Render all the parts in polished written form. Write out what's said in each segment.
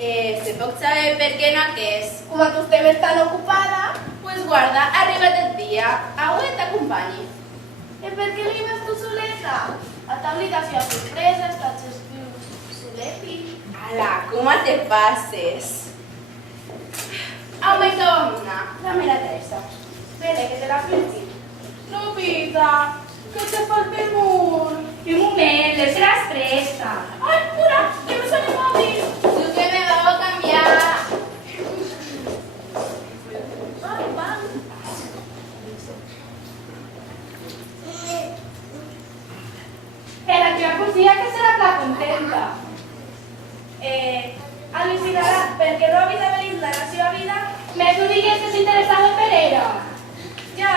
Se pot saber per què no aquest? Com que estem tan ocupada, Pues guarda, ha arribat el dia. Avui t'acompanyi. per què li vas tu soleta? A t'obligació a sorpresa, estàs escriu soleti. Ala, com te passes? Aumenta una. Dame la Teresa. Espera, que te la pensi. Lupita, que te falta molt. Un moment, les seràs presta. Ai, cura, que me sale móvil. Tu que me va a cambiar. Ai, van. La teva cosina que serà la contenta. Al·lucinarà perquè Robi de Belinda la seva vida. Més ho digues que s'interessava en Pereira. Ja,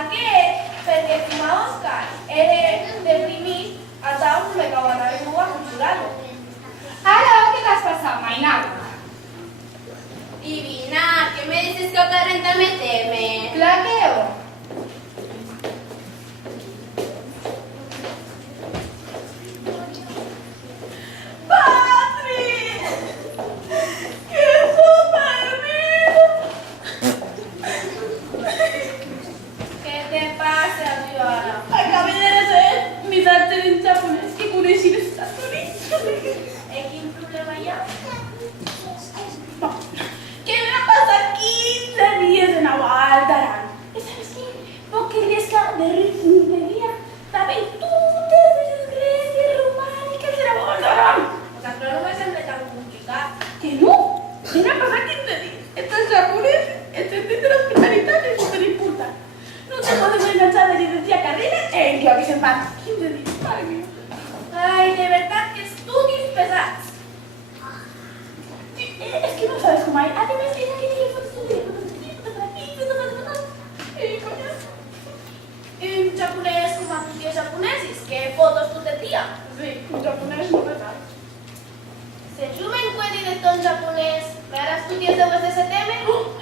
aquest, perquè com a Òscar era deprimit, a Tau me cau anar de nou a consolar-lo. Ara, què t'has passat, Mainada? Divina, ¿qué me dices que otra renta me teme? Clar que ho. ¡Patri! ¡Qué súper Què te passa, Joana? Acabé de leer mis artes en japonés que conocí en Estados Unidos. Quin problema hi ha? Que me la pasa 15 días en Naval, Darán. ¿Y sabes qué? Porque el de refundería también todas las iglesias románicas de Naval, Darán. Però no me sembla tan complicat. Que no, me la pasa 15 días. Estás japonés, el sentido de la hospitalidad es súper importante. No te puedes enganchar de licencia carrera en que avisen más 15 días, madre mía. Ai, de veritat que estudis pesats. Es que no sabes cómo hay. Además, mira que tiene fotos de En japonès, com a tutti els japonesos, que fotos tu te tia. sí, un japonés no pesado. Se jo m'encuentri de tot japonès, me haràs estudiar de STM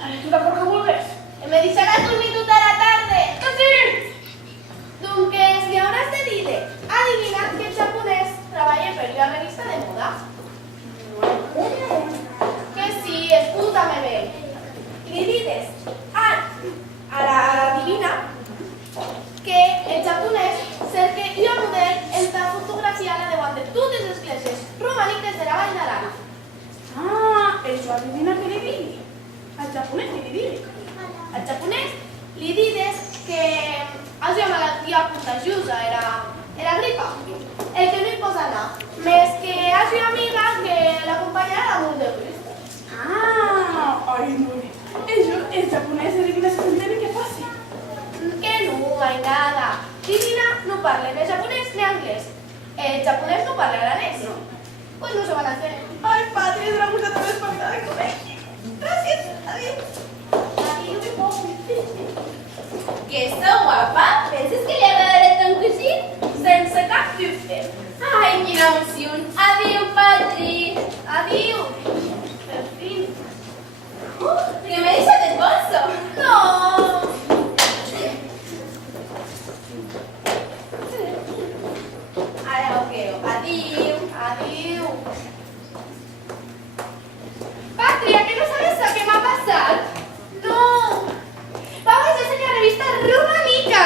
A lectura por que volves. y me deixaràs dormir tota la tarda. ¿Qué sí? Doncs li hauràs de dir, adivina que el japonès treballa per una revista de moda. Que sí, escúchame bé. Li dides a la divina que el japonès cerca un model en ta fotografiada davant de totes les esglésies romàniques de la Vall d'Aran. Ah, eso adivina que le di. Al japonés que le di. Al japonès li dides que has una malaltia contagiosa, era gripa. El que no hi posa anar. Més que has una amiga que l'acompanyarà a l'amor de Cristo. Ah, ay, no. Eso, el japonés adivina se entera que pasa. Que no, hay nada. Divina no parla ni japonès ni anglès. El japonès no parla aranès. No. Pues no se van a hacer. Ay, padre, es la mucha tan espabilada de colegio. Gracias, adiós. Adiós, Que esta guapa, ¿penses que le agradaré tan cuisine? sense cap dubte. Ay, quina emoción. Adiós, Patri. Adiós. Per fin. ¿Que me dices del bolso? No. Ara ho creo. Adiós. Adiós. Patria, que no sabes lo que m'ha passat? No. Vamos a hacer una revista románica.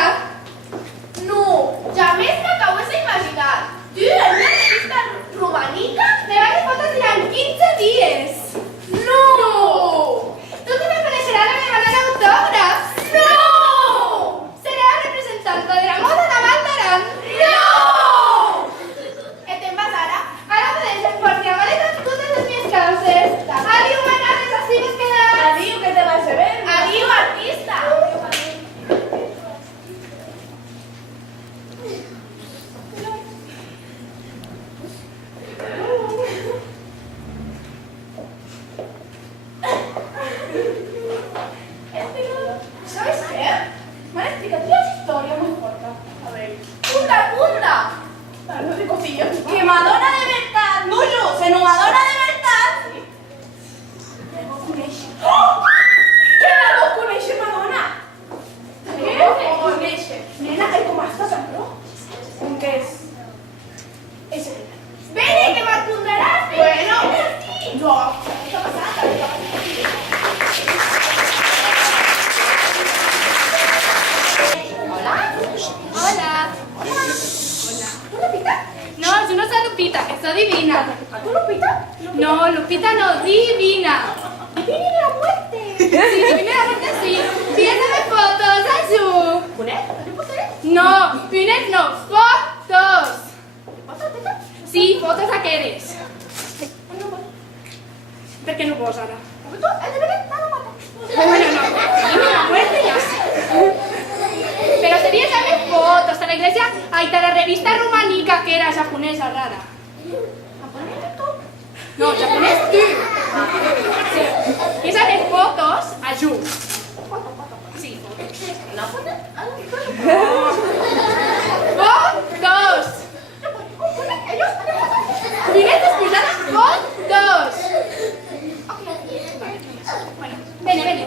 Pepita no, divina. ¡Divina de la muerte! Sí, divina de la muerte, sí. Pídeme fotos, Ayu. ¿Cunet? ¿Qué foto es? No, pines no, fotos. ¿Foto? Sí, fotos a què eres. Per què no vols ara? ¿Tú? ¿El de Belén? No, no mata. Bueno, no, divina de la muerte ya sé. Pero serías a ver fotos a la iglesia, ahí está la revista romanica que era japonesa rara. ¿Japonés tú? No, japonés tú. Sí. Y esas de fotos, Ayu. Sí, fotos. ¿No foto? Ah, Fotos. ¿Vienes descuidada? Fotos. Bueno, vene.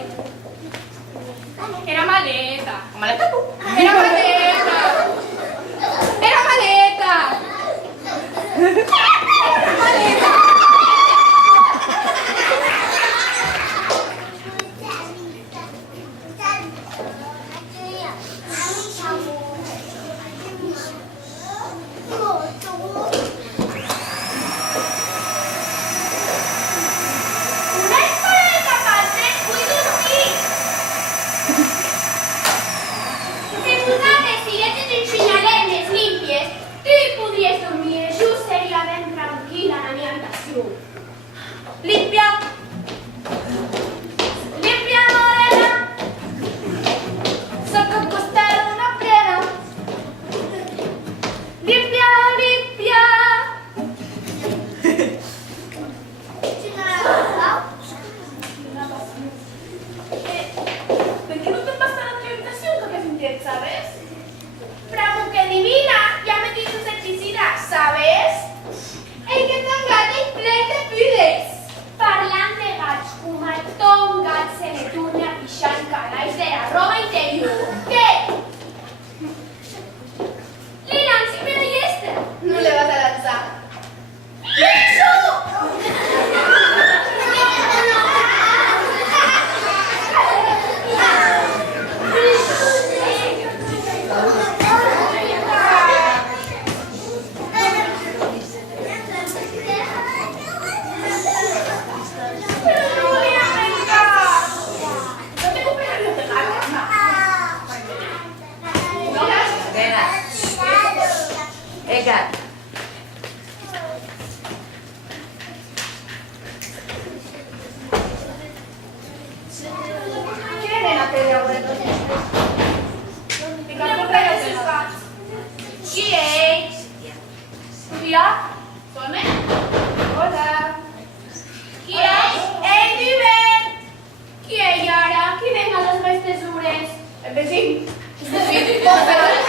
Era maleta. ¿Maleta tú? Era maleta. Era maleta. Limpia. Limpia morena. Saca costero una plena. Limpia. ¿De qué no te pasa la alimentación con que sabes? Bravo, que divina! Ya me tienes insecticida, ¿sabes? El que tan gata y plen te pides. Parlant de gats, com el ton gat se li torna pixant calaix de la roba interior. Què? Li lanci per llesta. No le vas a lanzar. Què nena té de boletos? Fica por rere els gats. Qui ets? Tia, som-hi? Hola. Qui ets? Ei, divert! Qui ell ara? Qui venga les meves tesures? El vecin. Sí, però